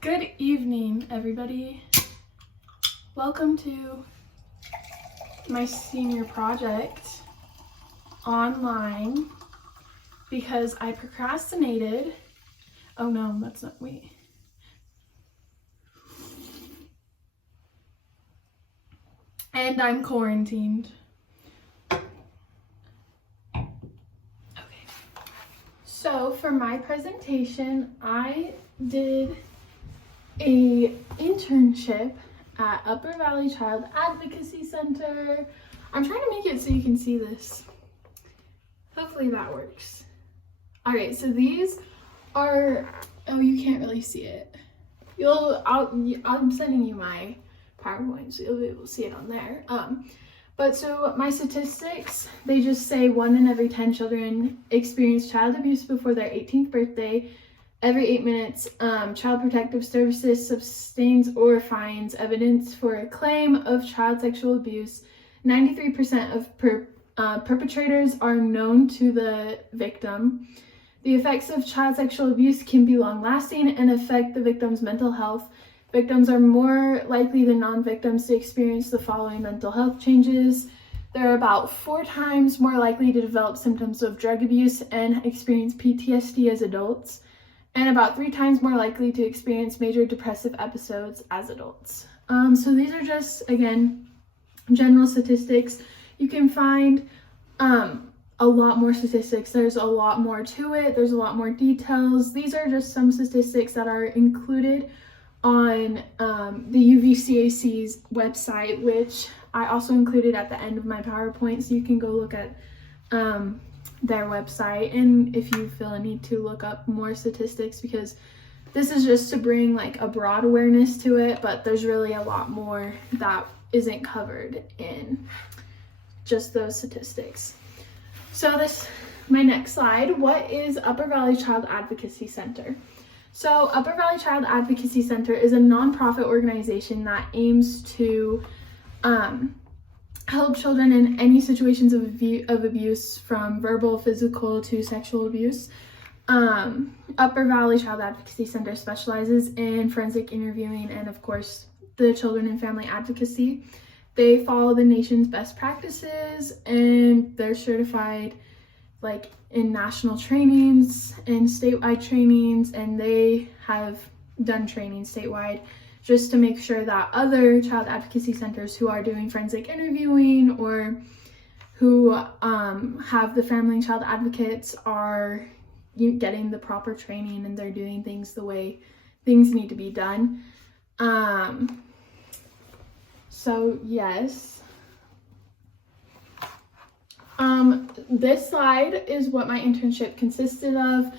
Good evening, everybody. Welcome to my senior project online because I procrastinated. Oh no, that's not, wait. And I'm quarantined. Okay. So for my presentation, I did a internship at Upper Valley Child Advocacy Center. I'm trying to make it so you can see this. Hopefully that works. All right, so these are, oh, you can't really see it. I'm sending you my PowerPoint, so you'll be able to see it on there. But so my statistics, they just say 1 in every 10 children experience child abuse before their 18th birthday. Every 8 minutes, Child Protective Services sustains or finds evidence for a claim of child sexual abuse. 93% of perpetrators are known to the victim. The effects of child sexual abuse can be long-lasting and affect the victim's mental health. Victims are more likely than non-victims to experience the following mental health changes. They're about 4 times more likely to develop symptoms of drug abuse and experience PTSD as adults, and about 3 times more likely to experience major depressive episodes as adults. So these are just, again, general statistics. You can find a lot more statistics. There's a lot more to it. There's a lot more details. These are just some statistics that are included on the UVCAC's website, which I also included at the end of my PowerPoint, so you can go look at their website, and if you feel a need to look up more statistics, because this is just to bring like a broad awareness to it, but there's really a lot more that isn't covered in just those statistics. So my next slide, what is Upper Valley Child Advocacy Center? So Upper Valley Child Advocacy Center is a nonprofit organization that aims to help children in any situations of abuse, from verbal, physical to sexual abuse. Upper Valley Child Advocacy Center specializes in forensic interviewing and, of course, the children and family advocacy. They follow the nation's best practices, and they're certified like in national trainings and statewide trainings, and they have done training statewide just to make sure that other child advocacy centers who are doing forensic interviewing or who have the family and child advocates are getting the proper training and they're doing things the way things need to be done. So yes. This slide is what my internship consisted of.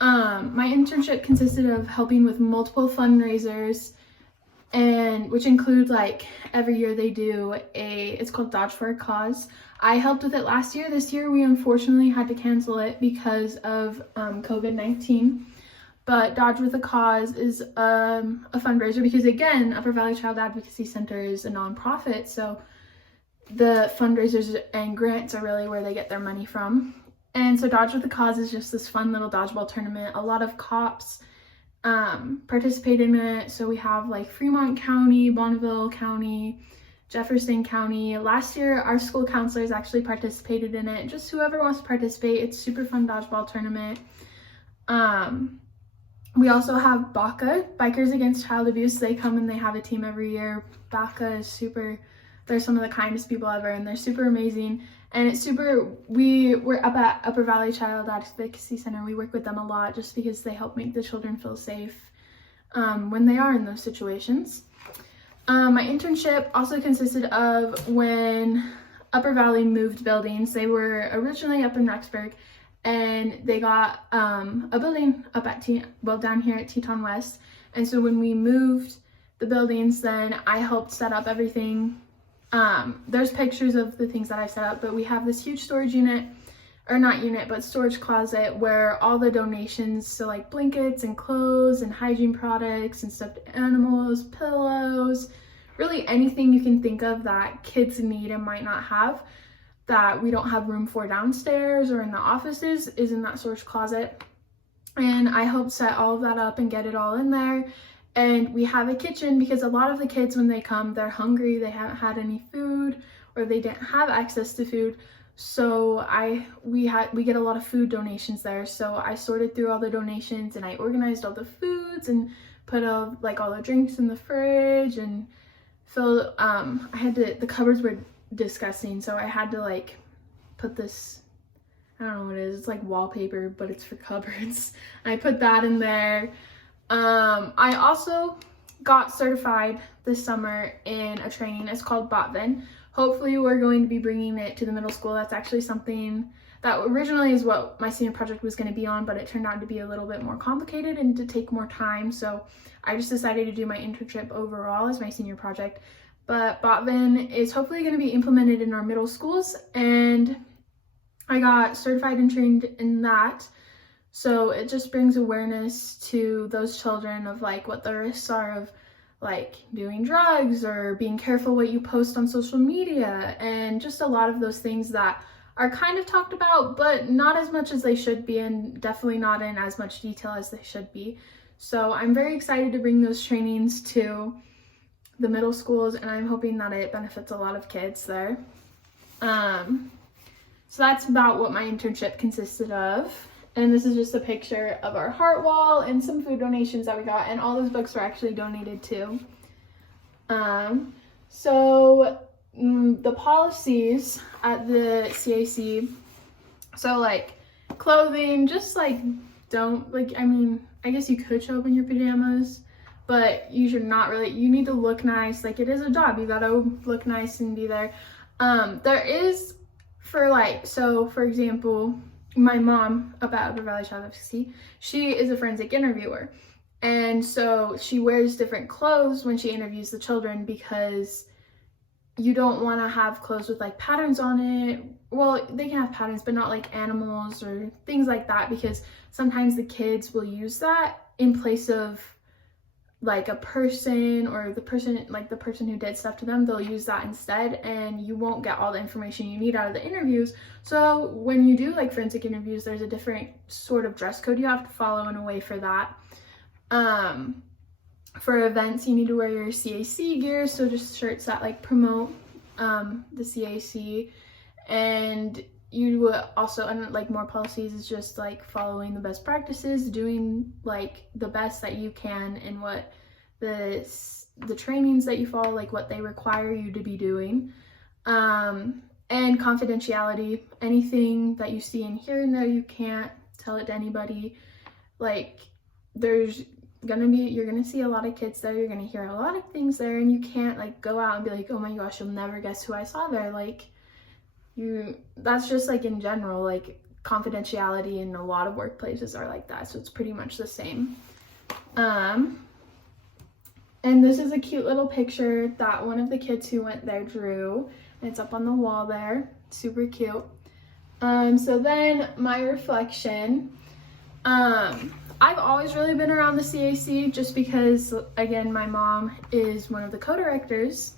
My internship consisted of helping with multiple fundraisers, and which include, like, every year they do it's called Dodge for a Cause. I helped with it last year. This year we unfortunately had to cancel it because of COVID-19. But Dodge with a Cause is a fundraiser because, again, Upper Valley Child Advocacy Center is a nonprofit, so the fundraisers and grants are really where they get their money from. And so Dodge with a Cause is just this fun little dodgeball tournament. A lot of cops participate in it. So we have like Fremont County, Bonneville County, Jefferson County. Last year our school counselors actually participated in it. Just whoever wants to participate. It's super fun dodgeball tournament. We also have BACA, Bikers Against Child Abuse. They come and they have a team every year. BACA is super, they're some of the kindest people ever, and they're super amazing. And it's super, we're up at Upper Valley Child Advocacy Center. We work with them a lot just because they help make the children feel safe when they are in those situations. My internship also consisted of when Upper Valley moved buildings. They were originally up in Rexburg, and they got a building up at down here at Teton West. And so when we moved the buildings, then I helped set up everything. There's pictures of the things that I set up, but we have this huge storage unit, or not unit, but storage closet, where all the donations, so like blankets and clothes and hygiene products and stuffed animals, pillows, really anything you can think of that kids need and might not have, that we don't have room for downstairs or in the offices, is in that storage closet. And I helped set all of that up and get it all in there. And we have a kitchen because a lot of the kids, when they come, they're hungry, they haven't had any food, or they didn't have access to food. So we get a lot of food donations there. So I sorted through all the donations and I organized all the foods and put all the drinks in the fridge and filled, the cupboards were disgusting. So I had to like put this, I don't know what it is. It's like wallpaper, but it's for cupboards. I put that in there. I also got certified this summer in a training. It's called botven. Hopefully we're going to be bringing it to the middle school. That's actually something that originally is what my senior project was going to be on, but it turned out to be a little bit more complicated and to take more time. So I just decided to do my internship overall as my senior project. But botven is hopefully going to be implemented in our middle schools, and I got certified and trained in that. So it just brings awareness to those children of like what the risks are of like doing drugs or being careful what you post on social media, and just a lot of those things that are kind of talked about, but not as much as they should be, and definitely not in as much detail as they should be. So I'm very excited to bring those trainings to the middle schools, and I'm hoping that it benefits a lot of kids there. So that's about what my internship consisted of. And this is just a picture of our heart wall and some food donations that we got, and all those books were actually donated too. The policies at the CAC, so like clothing, just like don't, like, I mean, I guess you could show up in your pajamas, but you should not really, you need to look nice. Like, it is a job, you gotta look nice and be there. There is for example, my mom up at Upper Valley Child Advocacy, she is a forensic interviewer. And so she wears different clothes when she interviews the children because you don't want to have clothes with like patterns on it. Well, they can have patterns, but not like animals or things like that, because sometimes the kids will use that in place of like a person, or the person who did stuff to them, they'll use that instead, and you won't get all the information you need out of the interviews. So when you do like forensic interviews, there's a different sort of dress code you have to follow in a way for that. For events, you need to wear your CAC gear, so just shirts that like promote the CAC. And you also, and like more policies is just like following the best practices, doing like the best that you can in what the trainings that you follow, like what they require you to be doing. And confidentiality, anything that you see and hear in there, you can't tell it to anybody. Like, you're gonna see a lot of kids there, you're gonna hear a lot of things there, and you can't like go out and be like, oh my gosh, you'll never guess who I saw there. Like, that's just like in general, like confidentiality in a lot of workplaces are like that, so it's pretty much the same. And this is a cute little picture that one of the kids who went there drew, and it's up on the wall there, super cute. So then my reflection, I've always really been around the CAC just because, again, my mom is one of the co-directors,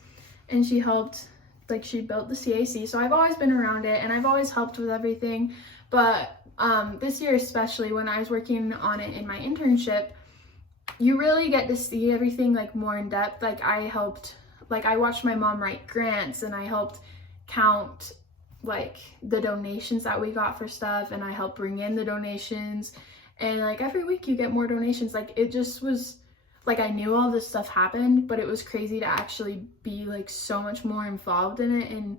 and she built the CAC, so I've always been around it, and I've always helped with everything. But this year especially, when I was working on it in my internship, you really get to see everything like more in depth. Like, I watched my mom write grants, and I helped count like the donations that we got for stuff, and I helped bring in the donations, and like every week you get more donations. Like, it just was like, I knew all this stuff happened, but it was crazy to actually be like so much more involved in it and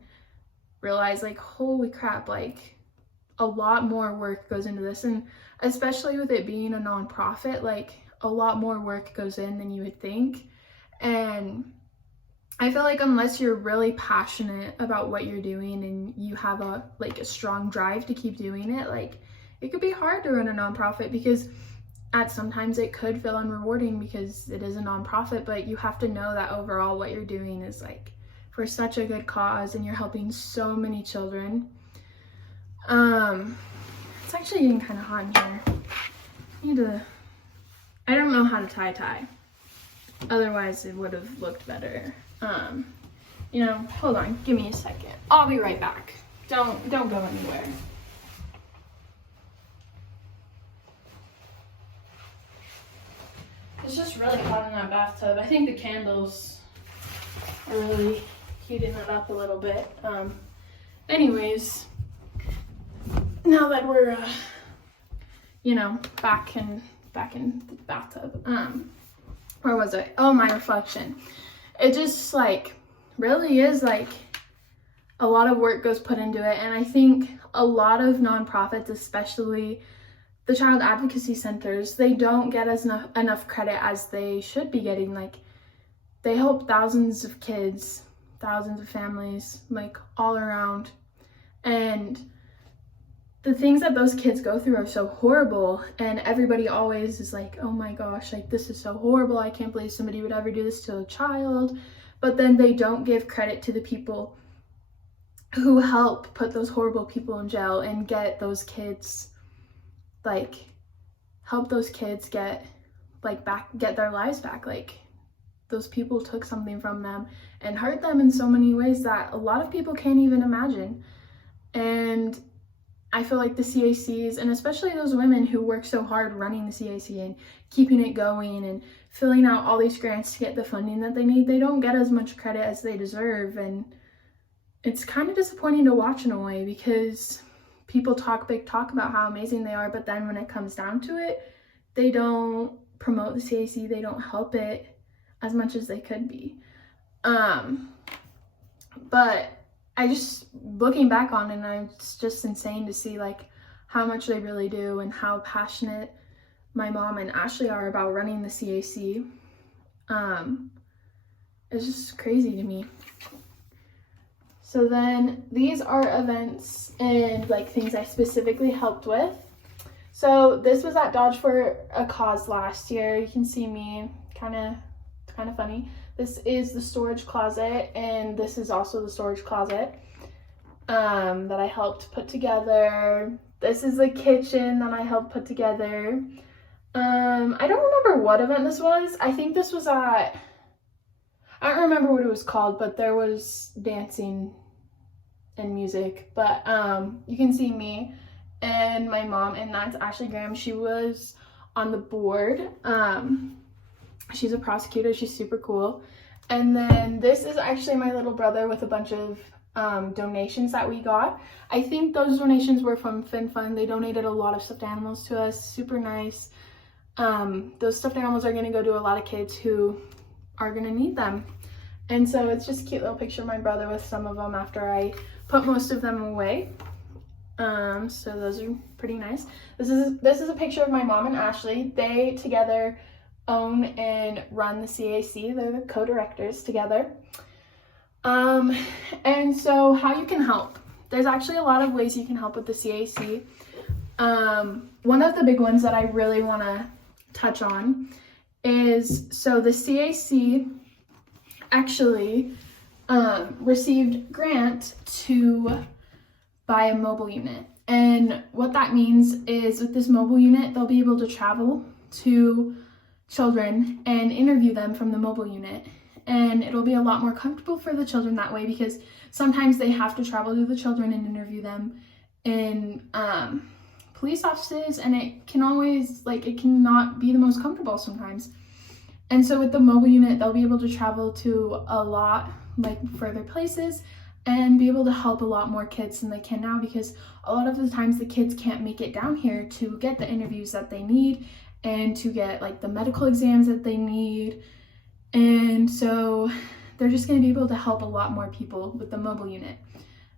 realize like, holy crap, like a lot more work goes into this. And especially with it being a nonprofit, like a lot more work goes in than you would think. And I feel like unless you're really passionate about what you're doing and you have a strong drive to keep doing it, like it could be hard to run a nonprofit, because sometimes it could feel unrewarding because it is a nonprofit, but you have to know that overall what you're doing is like for such a good cause, and you're helping so many children. It's actually getting kind of hot in here. I don't know how to tie. Otherwise it would have looked better. Hold on, give me a second. I'll be right back. Don't go anywhere. It's just really hot in that bathtub. I think the candles are really heating it up a little bit. Anyways, now that we're, you know, back in the bathtub, where was I? Oh, my reflection. It just like really is like a lot of work goes put into it, and I think a lot of nonprofits, especially the child advocacy centers, they don't get enough credit as they should be getting. Like, they help thousands of kids, thousands of families, like all around, and the things that those kids go through are so horrible, and everybody always is like, oh my gosh, like this is so horrible, I can't believe somebody would ever do this to a child. But then they don't give credit to the people who help put those horrible people in jail and get those kids, like, help those kids get their lives back. Like, those people took something from them and hurt them in so many ways that a lot of people can't even imagine. And I feel like the CACs, and especially those women who work so hard running the CAC and keeping it going and filling out all these grants to get the funding that they need, they don't get as much credit as they deserve. And it's kind of disappointing to watch in a way, because people talk big talk about how amazing they are, but then when it comes down to it, they don't promote the CAC, they don't help it as much as they could be. But I just, looking back on it, and it's just insane to see like how much they really do and how passionate my mom and Ashley are about running the CAC. It's just crazy to me. So then these are events and like things I specifically helped with. So this was at Dodge for a Cause last year. You can see me kind of funny. This is the storage closet, and this is also the storage closet that I helped put together. This is the kitchen that I helped put together. I don't remember what event this was. I think this was at, I don't remember what it was called, but there was dancing and music. But you can see me and my mom, and that's Ashley Graham. She was on the board. She's a prosecutor. She's super cool. And then this is actually my little brother with a bunch of donations that we got. I think those donations were from FinFund. They donated a lot of stuffed animals to us. Super nice. Those stuffed animals are going to go to a lot of kids who are going to need them. And so it's just a cute little picture of my brother with some of them after I put most of them away. So those are pretty nice. This is a picture of my mom and Ashley. They together own and run the CAC. They're the co-directors together. And so how you can help. There's actually a lot of ways you can help with the CAC. One of the big ones that I really want to touch on is, so the CAC actually received grant to buy a mobile unit. And what that means is, with this mobile unit, they'll be able to travel to children and interview them from the mobile unit. And it'll be a lot more comfortable for the children that way, because sometimes they have to travel to the children and interview them in police offices, and it can always, like, it cannot be the most comfortable sometimes. And so with the mobile unit, they'll be able to travel to a lot, like, further places and be able to help a lot more kids than they can now, because a lot of the times the kids can't make it down here to get the interviews that they need and to get, like, the medical exams that they need. And so they're just going to be able to help a lot more people with the mobile unit.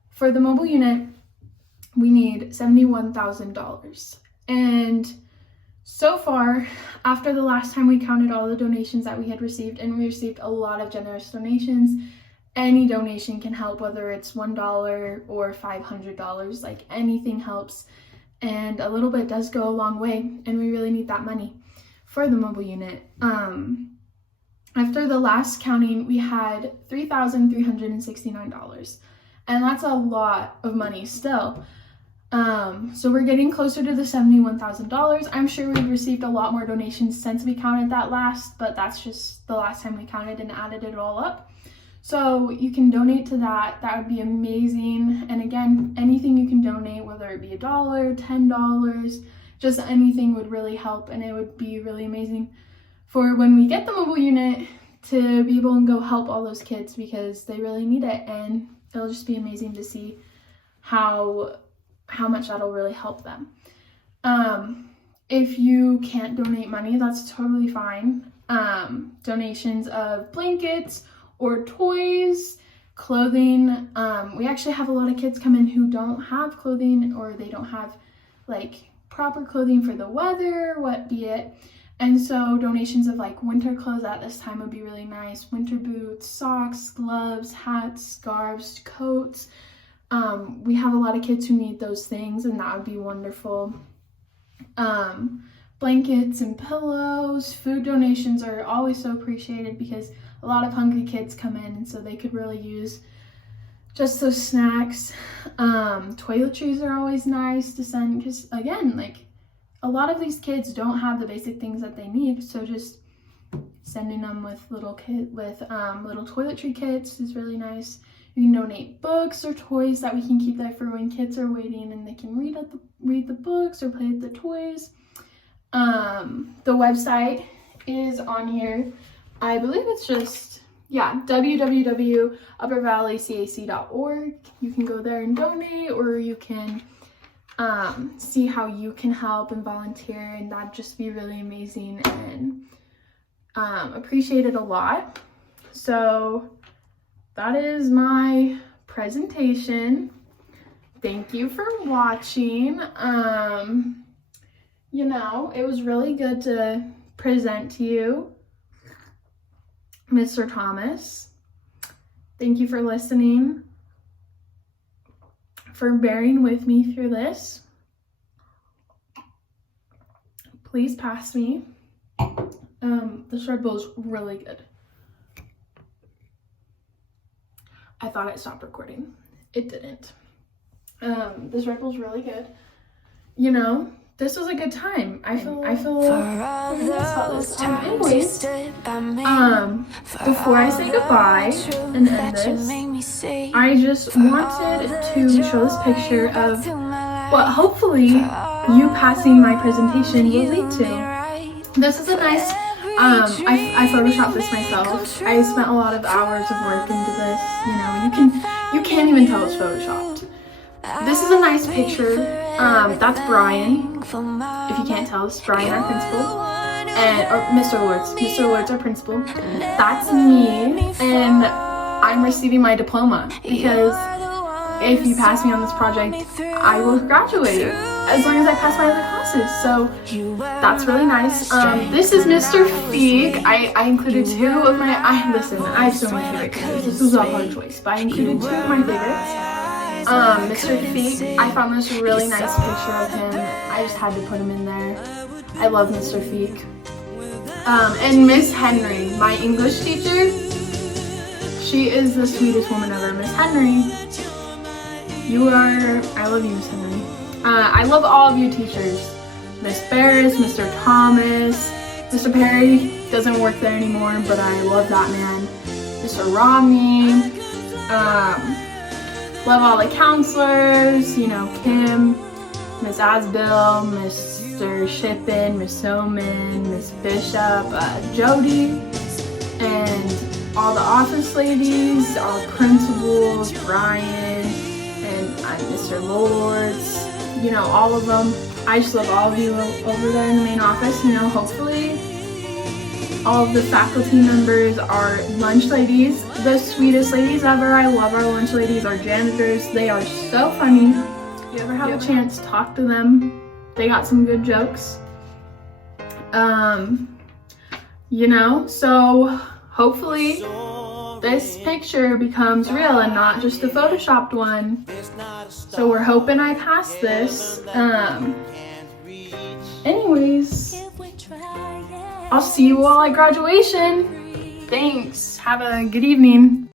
For the mobile unit, we need $71,000. And so far, after the last time we counted all the donations that we had received, and we received a lot of generous donations, any donation can help, whether it's $1 or $500, like, anything helps. And a little bit does go a long way, and we really need that money for the mobile unit. After the last counting, we had $3,369, and that's a lot of money still. So we're getting closer to the $71,000. I'm sure we've received a lot more donations since we counted that last, but that's just the last time we counted and added it all up. So you can donate to that. That would be amazing. And again, anything you can donate, whether it be $1, $10, just anything would really help, and it would be really amazing for when we get the mobile unit to be able to go help all those kids because they really need it, and it'll just be amazing to see how much that'll really help them. If you can't donate money, that's totally fine. Donations of blankets or toys, clothing. We actually have a lot of kids come in who don't have clothing, or they don't have like proper clothing for the weather, what be it. And so donations of like winter clothes at this time would be really nice. Winter boots, socks, gloves, hats, scarves, coats. We have a lot of kids who need those things, and that would be wonderful. Blankets and pillows. Food donations are always so appreciated because a lot of hungry kids come in, and so they could really use just those snacks. Toiletries are always nice to send because, again, like a lot of these kids don't have the basic things that they need, so just sending them with little toiletry kits is really nice. You can donate books or toys that we can keep there for when kids are waiting and they can read the books or play with the toys. The website is on here. I believe it's just, www.uppervalleycac.org. You can go there and donate, or you can see how you can help and volunteer, and that'd just be really amazing and appreciated a lot. So that is my presentation. Thank you for watching. You know, it was really good to present to you, Mr. Thomas. Thank you for listening, for bearing with me through this. Please pass me. This Red Bull is really good. I thought it stopped recording. It didn't. This Red Bull's really good. You know, this was a good time. I feel anyways, before I say goodbye and end this, I just wanted to show this picture of what hopefully you passing my presentation will lead to. This is a nice, I photoshopped this myself. I spent a lot of hours of work into this. You know, you can't even tell it's photoshopped. This is a nice picture. That's Brian. If you can't tell, it's Brian, our principal, or Mr. Lords. Mr. Lords, our principal. That's me, and I'm receiving my diploma because if you pass me on this project, I will graduate as long as I pass my other classes. So that's really nice. This is Mr. Feig. I included two of my. I have so many favorite characters. This was a hard choice, but I included two of my favorites. Mr. Feig, I found this really nice picture of him. I just had to put him in there. I love Mr. Feig. And Miss Henry, my English teacher, she is the sweetest woman ever. Miss Henry, I love you, Miss Henry. I love all of you teachers. Miss Barris, Mr. Thomas, Mr. Perry doesn't work there anymore, but I love that man. Mr. Romney, love all the counselors, you know, Kim, Miss Asbill, Mr. Shippen, Miss Soman, Miss Bishop, Jody, and all the office ladies, all the principals, Brian, and Mr. Lords, you know, all of them. I just love all of you over there in the main office. You know, hopefully all of the faculty members are lunch ladies, the sweetest ladies ever. I love our lunch ladies, our janitors. They are so funny. If you ever have a chance, talk to them. They got some good jokes. You know, so hopefully this picture becomes real and not just a photoshopped one. So we're hoping I pass this. Anyways, I'll see you all at graduation. Thanks. Have a good evening.